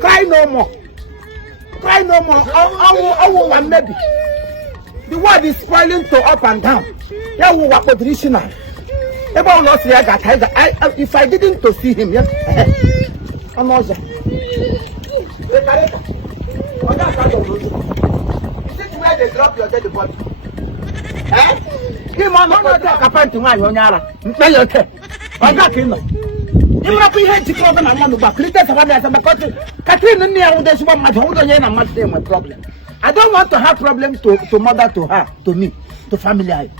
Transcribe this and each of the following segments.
Cry no more. Cry no more. I will maybe. The world is spoiling to up and down. Yeah, we were traditional. If I didn't to see him, yes. I'm also. They drop your dead body. Eh? Give on no talk to my Yonyara. Tell your tip. I got him. You will be here to call them and want to back. Let us have a Catherine and near this one, my hold on and much my problem. I don't want to have problems to mother, to her, to me, to family. And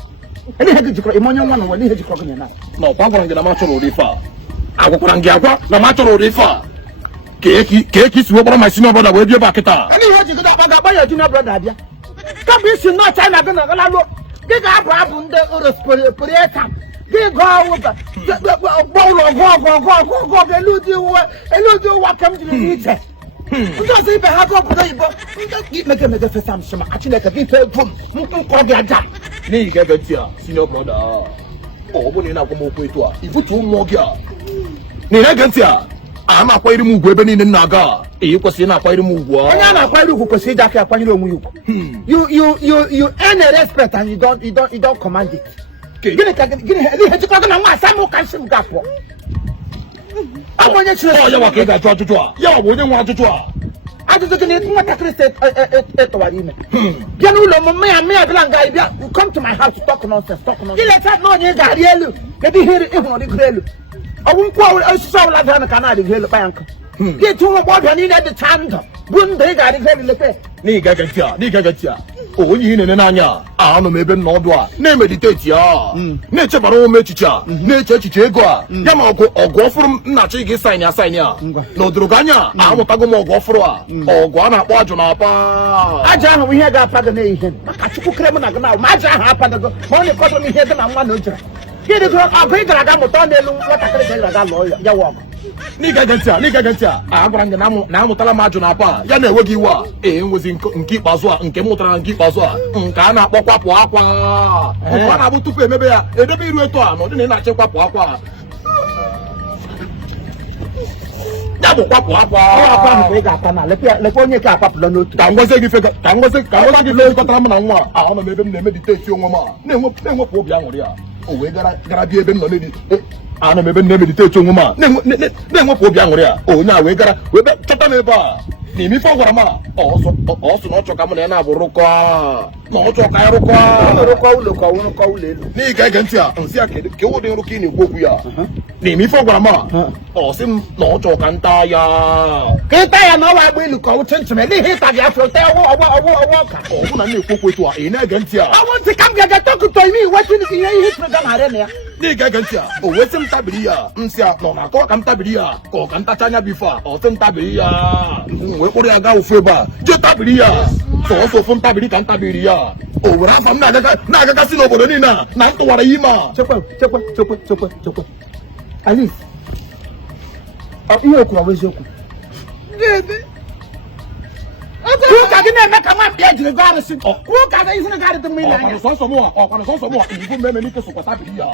you had to call one when you had to call me now. No, Papa and the matter of the far. I will put the matter of the far. Cake is over my senior brother with your bucket. And you had to go up by your junior brother. Come here, not China gonna look. Get up on the Purieta. Get go with the elude you what comes to the nature. Because if I have to make a first time, actually, like a bit of Pum, Ni Gabetia, senior brother. Oh, when you come up with you put two more girl. Ni Gabetia. I'm not quite move weapon in the Naga. You can see not quite move. I'm not quite who can see that you earn a respect and you don't command it. Get it I want you to know what I try to do. You wouldn't want to do. I just didn't want to come to my house to talk nonsense. Let's have no news. Get here if I won't call a soul like a Canadian bank. Get to what I need at the time. Wouldn't they got it very late? Nigga, oh, you in an anya. I don't maybe no do. Name meditate ya. Nature Baro Mechicha, Nature Chichegua, Yamako, or go from Nachi sign ya. No Druganya, I will go more go for or Guana Wajonapa. I don't we had that paganation. I took Kremana now. Maja happened to go. Only cotton me here than I'm one. Get it up, I got what I got lawyer. Ya walk. Nigga, I'm going to now tell a margin up. Yana would you are. Was in keep us and came out and keep us. Cana Papa. And I would to pay maybe a baby return, or didn't I check Papa? Double Papa. Let me cap up the note. I was a figure. I was a Catamana. I want to meditate your mamma. Never will be out. Oh, we gotta be a bit lady. I never meditate to woman. Then what will be angry? Oh, now we gotta Chataneba. Nimi for Grandma. Also not to come and have a roca. No to call it. Nigga, and see a kid killed in looking in Bokuya. Nimi for Grandma. Or sim no to Cantaya. Cantaya, now I will call Gentlemen. They hit at the hotel. Oh, when I knew Boku in against you. I want to come get a talk to me. What you hit from the arena? Nigga, oh, what's some tabia? Msia, no, I talk tabia. Or Cantanya before, or some tabia. What I go for? Tabia. So also from Tabiri Cantabria. Oh, I'm not a casino, not to what I ima. Chopper. Alice. You are always joking. Who can make a man get to the garrison? Who can even get to me? I saw some more, or some more. You put me to Tabia.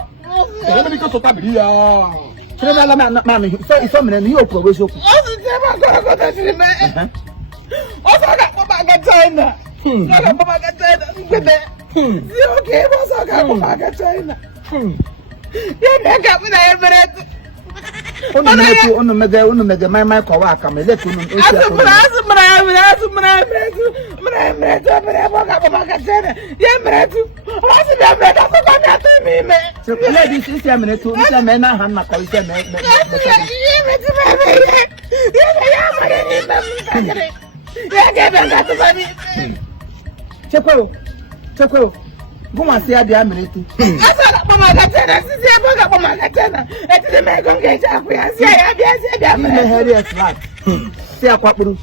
Tabia. Mammy, so feminine, you are always joking. Also, I got my China. I got my China. You okay? Also, I got my China. You make up with everything. On the mega, my Kawaka, my little. Checo. Go and see the American. I said, Mama Gatana, Mama Gatana, and the American gate up. I said, I'm a heavy flat. See a couple.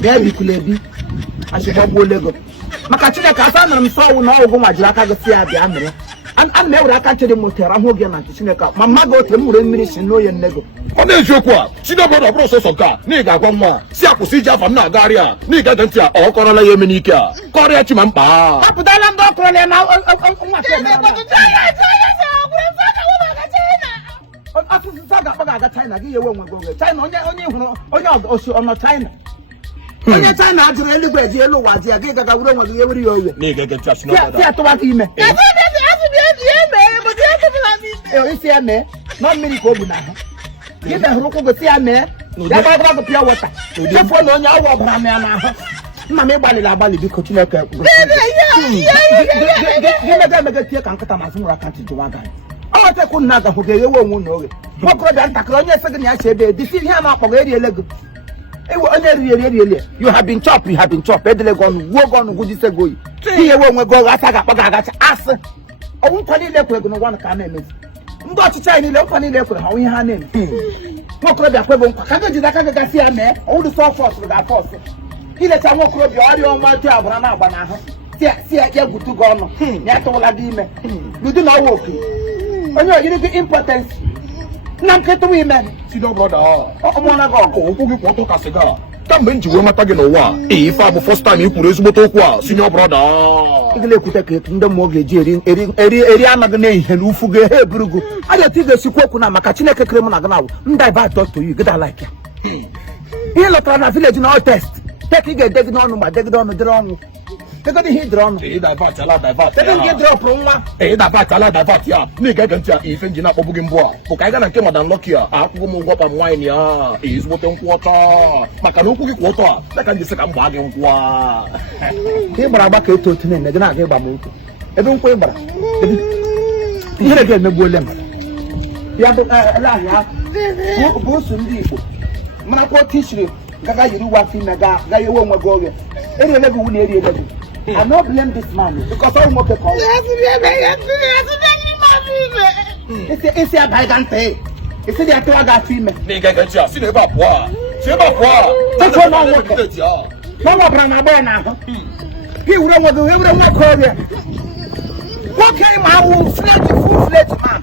There you could be. I should have Lego. Macachina Casana, I'm so now go my Jacka to see the American. And I'm never a catch the motor. I'm going to Chineka. Mamma got a more minutes in no nego. On the Joko, she don't got a process of car. Nigga, one more. Siaku Sija from Nagaria. Nigga, Dentia, or Corona Yeminica. Korea Chimampa. Apudalam Doctor now. asụsụ saga aga China gị yewe onwe gị China onye hụrụ onye osi ọnọ China onye China ajụrụ eluigwe eji elu ụwa ji ya gị gaga wuru onwe gị yewere ya owe si atụwa gị ime isi ya mee nọ mmiri ka o bu n'ahụ gị mehụrụ ụkwụ gị si ya mee ya gbagara gị pịa wọta chefuo na onye ọgwụ ọbara m ya n'ahụ nna m ịgbalịrị agbalị biko Chineke gị mega emega tie ka nkịta na azụ nwụrụ aka ntị jụwa gị ọmatekwu nna agahụ ga-eyewe onwe na oge nwokorobịa ntakịrị onye ese gị na ya si ebe disi ihe a na-akpọga eriele gị ewe onye erieli you have been chop edele gị ọnụ gwuo gị ọnụ gwujise gị oyi iyewe onwe gị oge asa ga-akpọ gị agacha asị ọnwụ nkwa niile kwere gị n'ụwa ka a na-emezi ndị ọchịchị anyị niile nkwa niile kwere ha ihe ha na-eme nwokorobịa kwebe nkwa ka gị jide aka gị gasị ya mee ọwụrụ sọfọs ga-afọ ọsị ilecha nwokorobịa ọrịa ọnwa dị abụra na-agba n'ahụ si ya gwutu gị ọnụ ya tụwụla gị ime n'ụdị na ọwa okiri onye oyiri gị impotensị nna m ketụwa ime senior brother ọmụọna gị ọgụ okwu gị kwụ ọtọ ka sịga kamgbe m ji wee mata gị n'ụwa ife a bụ first time i kwuru ezigbote okwu a senior brother ịgịla ekwute ka etu ndị mmụọ ga-eji eri anaghị na-ehihe na ufu gị ha eburu gị a ga-etu ị ga-esikwu okwu na maka Chineke kere mụ na gị na-awụ ndị ibat to you gịda like ya ihe lọtara na village na test tek ị ga-edegide ọnụ ma degide ọnụ dịrị ọnwụ tegodi ihe ịdịrị ọnụ tegodi gị drọpụrụ nwa divert ya na ị ga-ege ntị ya ife nji na-akpọbụ gị mbụ a bụ ka anyị gaa na nke Madam Lucky a akwụkwọ m ụgwọ kpam nwaanyị ya ezigbote nkwụ ọtọ maka na okwu gị kwụ ọtọ a dịka m jisi ka m gbaa gị nkwụ a ị gbara agba ka eto otu na-eme gị na-aga ịgba m nkwụ ebe nkwụ ị gbara ihere ga-emegbuole m ya bụ bụ osu ndị Igbo marakwa otu isiri gaga yiri uwe afọ ime ga yewe onwe gị oge eriele gị nwunye eriele gị I no blame this man because all nwoke ka isi abaghị ga ntị isi dị atụwa gị afọ ime techuo na nwoke n'ọnwa ọbara na agba ya n'ahụ gị were onwe gị wee were nwoke ọrịa nwoke ịma awụ full fledged man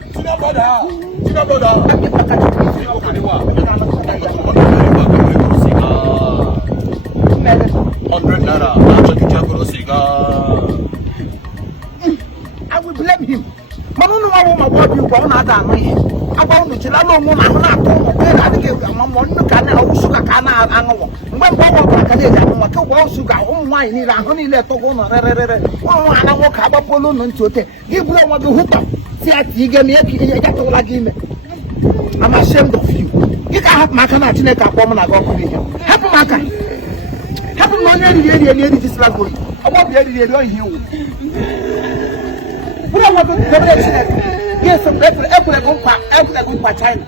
I will blame him. Mama no wa ma gwa bi gwa na ada anu ye. Agwa unu chila no mu na ho na ato mo pe na de ga mama no ka na awusu ka na anu. Mgbe mgbe wo bra ka de ja mo ka wo su ga ụmụ nwanyị niile ahụ niile to go no rerere. Wo ana wo ka agbapolo no nti ote. Gi buru nwa gị hupa. Si ati ige me ya ja to la gi me. I'm ashamed of you. Gị ka hapụ maka na Chineke akpọ m na gị ọkụ ihe. Hapụ maka. Hapụ m onye eri this last boy. Ọgbọ bi eri oyi iwu. Buru nwa gị debe Chineke. Yes, ekwere gị nkwa China.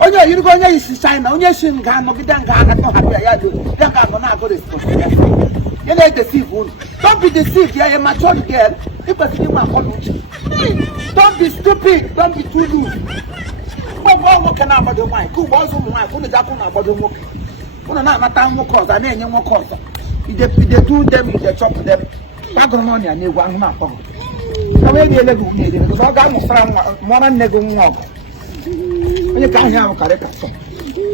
Onye oyiri gị onye isi China, onye si nga anọgide nga agatọ hapụ ya do. Ya ga anọ na-agụ responsibility. You na-deceive unu. Don't be deceived. You are a matured girl. Ị kwesịrị inwe akọ na uche. Don't be stupid. Don't be too loose. Mgbe nwoke na-agbado nwaanyị ka ugbo ọzọ ụmụ nwaanyị unu jakwu na-agbado nwoke unu na-anata nwoke ọzọ na-enye nwoke ọzọ ide do them ide chop them gbagoro n'ọnya na-egwu ahụ na-akpọ ka wee riele gị nwunye edere ọ ga-amụsara mụọra nne gị nwa ọgụ onye ka ahịa ahụ karị kachọ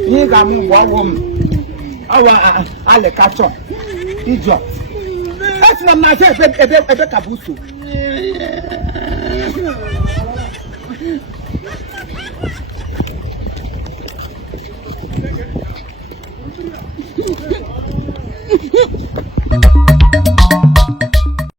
ihe ị ga-amụ bụ ọgwụ m awa alịkachọ ijọ esi na mmasị ebe ka bụ uso